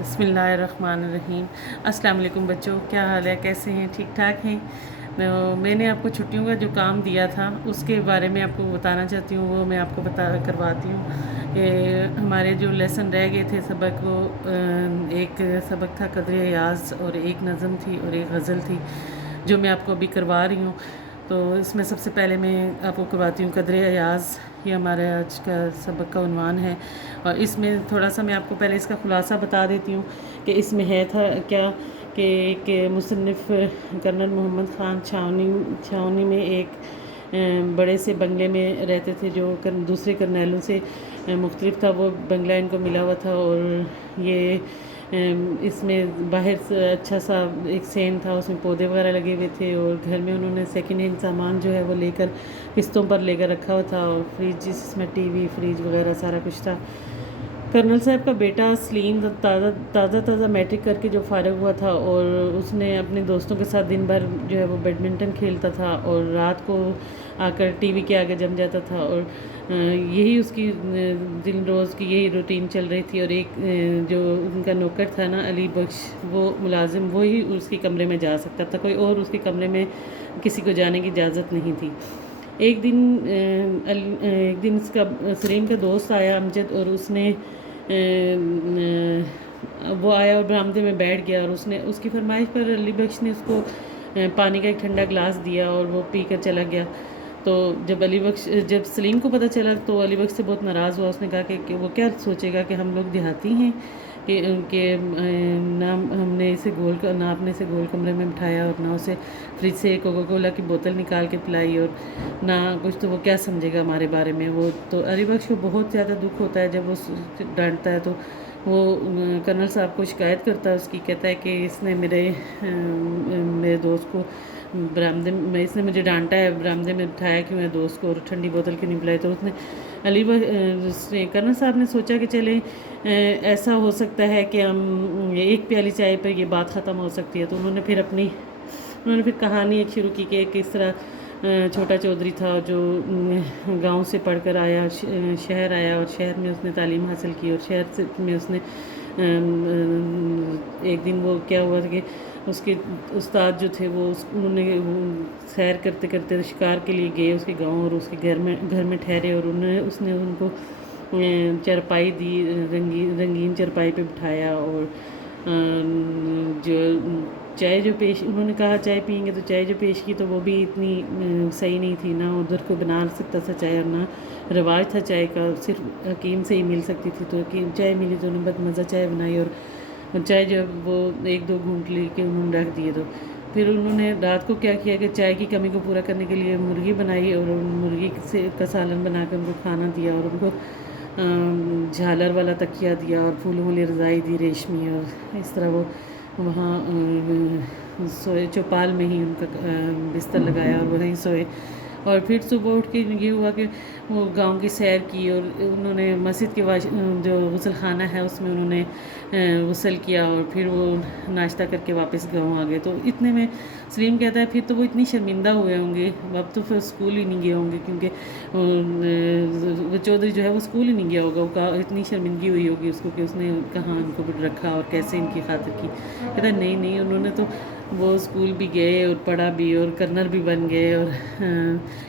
بسم اللہ الرحمن الرحیم۔ السلام علیکم بچوں، کیا حال ہے؟ کیسے ہیں؟ ٹھیک ٹھاک ہیں؟ میں نے آپ کو چھٹیوں کا جو کام دیا تھا اس کے بارے میں آپ کو بتانا چاہتی ہوں، وہ میں آپ کو کرواتی ہوں کہ ہمارے جو لیسن رہ گئے تھے سبق، وہ ایک سبق تھا قدر ایاز، اور ایک نظم تھی اور ایک غزل تھی جو میں آپ کو ابھی کروا رہی ہوں۔ تو اس میں سب سے پہلے میں آپ کو کرواتی ہوں قدر ایاز، یہ ہمارے آج کا سبق کا عنوان ہے۔ اور اس میں تھوڑا سا میں آپ کو پہلے اس کا خلاصہ بتا دیتی ہوں کہ اس میں ہے تھا کیا کہ ایک مصنف کرنل محمد خان چھاونی میں ایک بڑے سے بنگلے میں رہتے تھے جو دوسرے کرنیلوں سے مختلف تھا۔ وہ بنگلہ ان کو ملا ہوا تھا، اور یہ اس میں باہر سے اچھا سا ایک سین تھا، اس میں پودے وغیرہ لگے ہوئے تھے، اور گھر میں انہوں نے سیکنڈ ہینڈ سامان جو ہے وہ لے کر قسطوں پر لے کر رکھا ہوا تھا، اور فریج جس میں ٹی وی فریج وغیرہ سارا کچھ تھا۔ کرنل صاحب کا بیٹا سلیم تازہ میٹرک کر کے جو فارغ ہوا تھا، اور اس نے اپنے دوستوں کے ساتھ دن بھر جو ہے وہ بیڈمنٹن کھیلتا تھا، اور رات کو آ کر ٹی وی کے آگے جم جاتا تھا، اور یہی اس کی دن روز کی یہی روٹین چل رہی تھی۔ اور ایک جو ان کا نوکر تھا نا علی بخش، وہ ملازم، وہی اس کے کمرے میں جا سکتا تھا، کوئی اور اس کے کمرے میں کسی کو جانے کی اجازت نہیں تھی۔ ایک دن اس کا سلیم کا دوست آیا امجد، اور اس نے وہ آیا اور برآمدے میں بیٹھ گیا، اور اس کی فرمائش پر علی بخش نے اس کو پانی کا ایک ٹھنڈا گلاس دیا، اور وہ پی کر چلا گیا۔ تو جب سلیم کو پتہ چلا تو علی بخش سے بہت ناراض ہوا۔ اس نے کہا کہ وہ کیا سوچے گا کہ ہم لوگ دیہاتی ہیں، کہ نہ ہم نے نہ اپنے سے گول کمرے میں بٹھایا، اور نہ اسے فریج سے کوکا کولا کی بوتل نکال کے پلائی، اور نہ کچھ، تو وہ کیا سمجھے گا ہمارے بارے میں۔ وہ تو علی بخش کو بہت زیادہ دکھ ہوتا ہے جب وہ ڈانٹتا ہے، تو وہ کرنل صاحب کو شکایت کرتا ہے اس کی، کہتا ہے کہ اس نے میرے دوست کو برآمدے میں، اس نے مجھے ڈانٹا ہے، برآمدے میں بٹھایا کہ میرے دوست کو، اور ٹھنڈی بوتل کیوں نہیں پلائی۔ تو اس نے کرنل صاحب نے سوچا کہ چلیں ایسا ہو سکتا ہے کہ ہم ایک پیالی چائے پر یہ بات ختم ہو سکتی ہے۔ تو انہوں نے پھر کہانی ایک شروع کی کہ کس طرح چھوٹا چودھری تھا جو گاؤں سے پڑھ کر آیا، شہر آیا، اور شہر میں اس نے تعلیم حاصل کی، اور شہر میں اس نے ایک دن وہ کیا ہوا تھا کہ اس کے استاد جو تھے انہوں نے سیر کرتے کرتے شکار کے لیے گئے اس کے گاؤں، اور اس کے گھر میں ٹھہرے، اور اس نے ان کو چرپائی دی، رنگین چرپائی پہ بٹھایا، اور جو چائے جو پیش، انہوں نے کہا چائے پئیں گے، تو چائے جو پیش کی تو وہ بھی اتنی صحیح نہیں تھی، نہ ادھر کو بنا سکتا تھا چائے، اور نہ رواج تھا چائے کا، صرف حکیم سے ہی مل سکتی تھی۔ تو حکیم چائے ملی تو انہوں نے بہت مزہ چائے بنائی، اور چائے جب وہ ایک دو گھونٹ لے کے انہوں نے رکھ دیے، تو پھر انہوں نے رات کو کیا کیا کہ چائے کی کمی کو پورا کرنے کے لیے مرغی بنائی، اور مرغی کا سالن بنا کر ان کو کھانا دیا، اور ان کو جھالر والا تکیہ دیا، اور پھولوں والی رضائی دی ریشمی، اور اس طرح وہ وہاں سوئے، چوپال میں ہی ان کا بستر لگایا اور وہیں سوئے۔ اور پھر صبح اٹھ کے یہ ہوا کہ وہ گاؤں کی سیر کی، اور انہوں نے مسجد کے جو غسل خانہ ہے اس میں انہوں نے غسل کیا، اور پھر وہ ناشتہ کر کے واپس گاؤں آ گئے۔ تو اتنے میں سلیم کہتا ہے پھر تو وہ اتنی شرمندہ ہوئے ہوں گے، اب تو پھر اسکول ہی نہیں گئے ہوں گے، کیونکہ وہ چودھری جو ہے وہ اسکول ہی نہیں گیا ہوگا، وہ اتنی شرمندگی ہوئی ہوگی اس کو کہ اس نے کہاں ان کو رکھا اور کیسے ان کی خاطر کی۔ کہتا ہے نہیں انہوں نے تو وہ اسکول بھی گئے اور پڑھا بھی اور کرنل بھی بن گئے، اور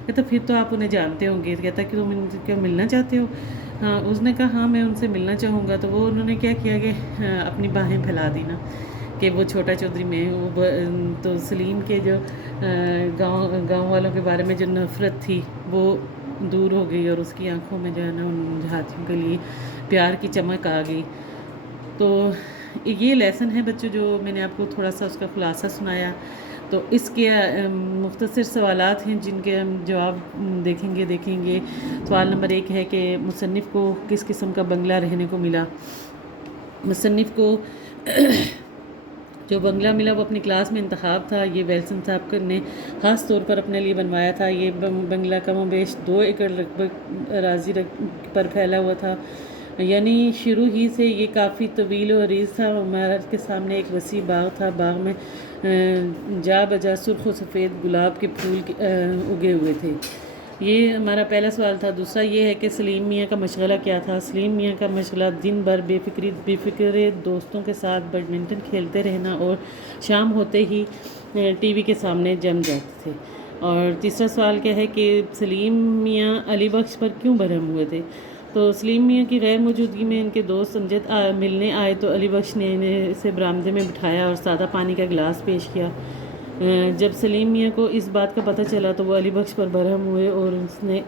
کہتا پھر تو آپ انہیں جانتے ہوں گے۔ کہتا کہ تم ان سے کیا ملنا چاہتے ہو؟ ہاں، اس نے کہا ہاں میں ان سے ملنا چاہوں گا۔ تو وہ انہوں نے کیا کیا کہ اپنی باہیں پھیلا دی نا کہ وہ چھوٹا چودھری میں تو سلیم کے جو گاؤں والوں کے بارے میں جو نفرت تھی وہ دور ہو گئی، اور اس کی آنکھوں میں جو ہے نا ان دیہاتیوں کے لیے پیار کی چمک آ گئی۔ تو یہ لیسن ہے بچوں جو میں نے آپ کو تھوڑا سا اس کا خلاصہ سنایا۔ تو اس کے مختصر سوالات ہیں جن کے ہم جواب دیکھیں گے۔ سوال نمبر 1 ہے کہ مصنف کو کس قسم کا بنگلہ رہنے کو ملا؟ مصنف کو جو بنگلہ ملا وہ اپنی کلاس میں انتخاب تھا، یہ ویلسن صاحب نے خاص طور پر اپنے لیے بنوایا تھا۔ یہ بنگلہ کم و بیش 2 ایکڑ لگ اراضی پر پھیلا ہوا تھا، یعنی شروع ہی سے یہ کافی طویل و عریض تھا۔ عمارت کے سامنے ایک وسیع باغ تھا، باغ میں جا بجا سرخ و سفید گلاب کے پھول اگے ہوئے تھے۔ یہ ہمارا پہلا سوال تھا۔ دوسرا یہ ہے کہ سلیم میاں کا مشغلہ کیا تھا؟ سلیم میاں کا مشغلہ دن بھر بے فکر دوستوں کے ساتھ بیڈمنٹن کھیلتے رہنا اور شام ہوتے ہی ٹی وی کے سامنے جم جاتے تھے۔ اور تیسرا سوال کیا ہے کہ سلیم میاں علی بخش پر کیوں برہم ہوئے تھے؟ تو سلیم میاں کی غیر موجودگی میں ان کے دوست امجد ملنے آئے تو علی بخش نے انہیں اسے برآمدے میں بٹھایا اور سادہ پانی کا گلاس پیش کیا۔ جب سلیم میاں کو اس بات کا پتہ چلا تو وہ علی بخش پر برہم ہوئے اور اس نے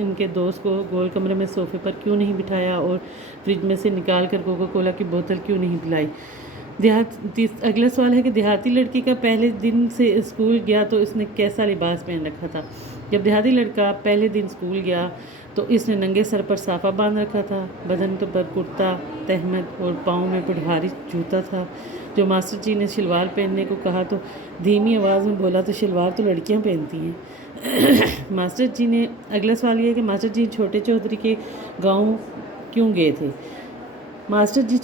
ان کے دوست کو گول کمرے میں صوفے پر کیوں نہیں بٹھایا اور فریج میں سے نکال کر کوکا کولا کی بوتل کیوں نہیں پلائی؟ اگلا سوال ہے کہ دیہاتی لڑکی کا پہلے دن سے اسکول گیا تو اس نے کیسا لباس پہن رکھا تھا؟ جب دیہاتی لڑکا پہلے دن اسکول گیا تو اس نے ننگے سر پر صافہ باندھ رکھا تھا، بدن پر کرتا تہمد اور پاؤں میں پٹھاری جوتا تھا۔ جو ماسٹر جی نے شلوار پہننے کو کہا تو دھیمی آواز میں بولا تو شلوار تو لڑکیاں پہنتی ہیں۔ ماسٹر جی نے اگلا سوال یہ ہے کہ ماسٹر جی چھوٹے چودھری کے گاؤں کیوں گئے تھے؟ ماسٹر جی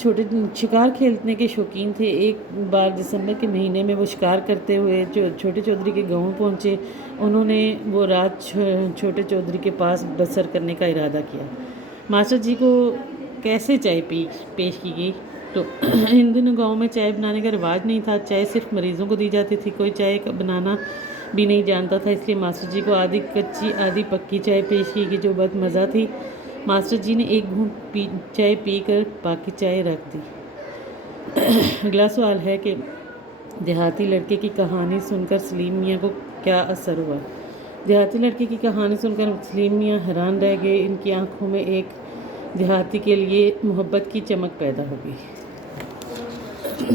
شکار کھیلنے کے شوقین تھے۔ ایک بار دسمبر کے مہینے میں وہ شکار کرتے ہوئے چھوٹے چودھری کے گاؤں پہنچے۔ انہوں نے وہ رات چھوٹے چودھری کے پاس بسر کرنے کا ارادہ کیا۔ ماسٹر جی کو کیسے چائے پیش کی گئی؟ تو ان دنوں گاؤں میں چائے بنانے کا رواج نہیں تھا، چائے صرف مریضوں کو دی جاتی تھی، کوئی چائے بنانا بھی نہیں جانتا تھا، اس لیے ماسٹر جی کو آدھی کچی آدھی پکی چائے پیش کی گئی جو بد مزہ تھی۔ ماسٹر جی نے ایک گھونٹ چائے پی کر باقی چائے رکھ دی۔ اگلا سوال ہے کہ دیہاتی لڑکے کی کہانی سن کر سلیم میاں کو کیا اثر ہوا؟ دیہاتی لڑکے کی کہانی سن کر سلیم میاں حیران رہ گئے، ان کی آنکھوں میں ایک دیہاتی کے لیے محبت کی چمک پیدا ہو گئی۔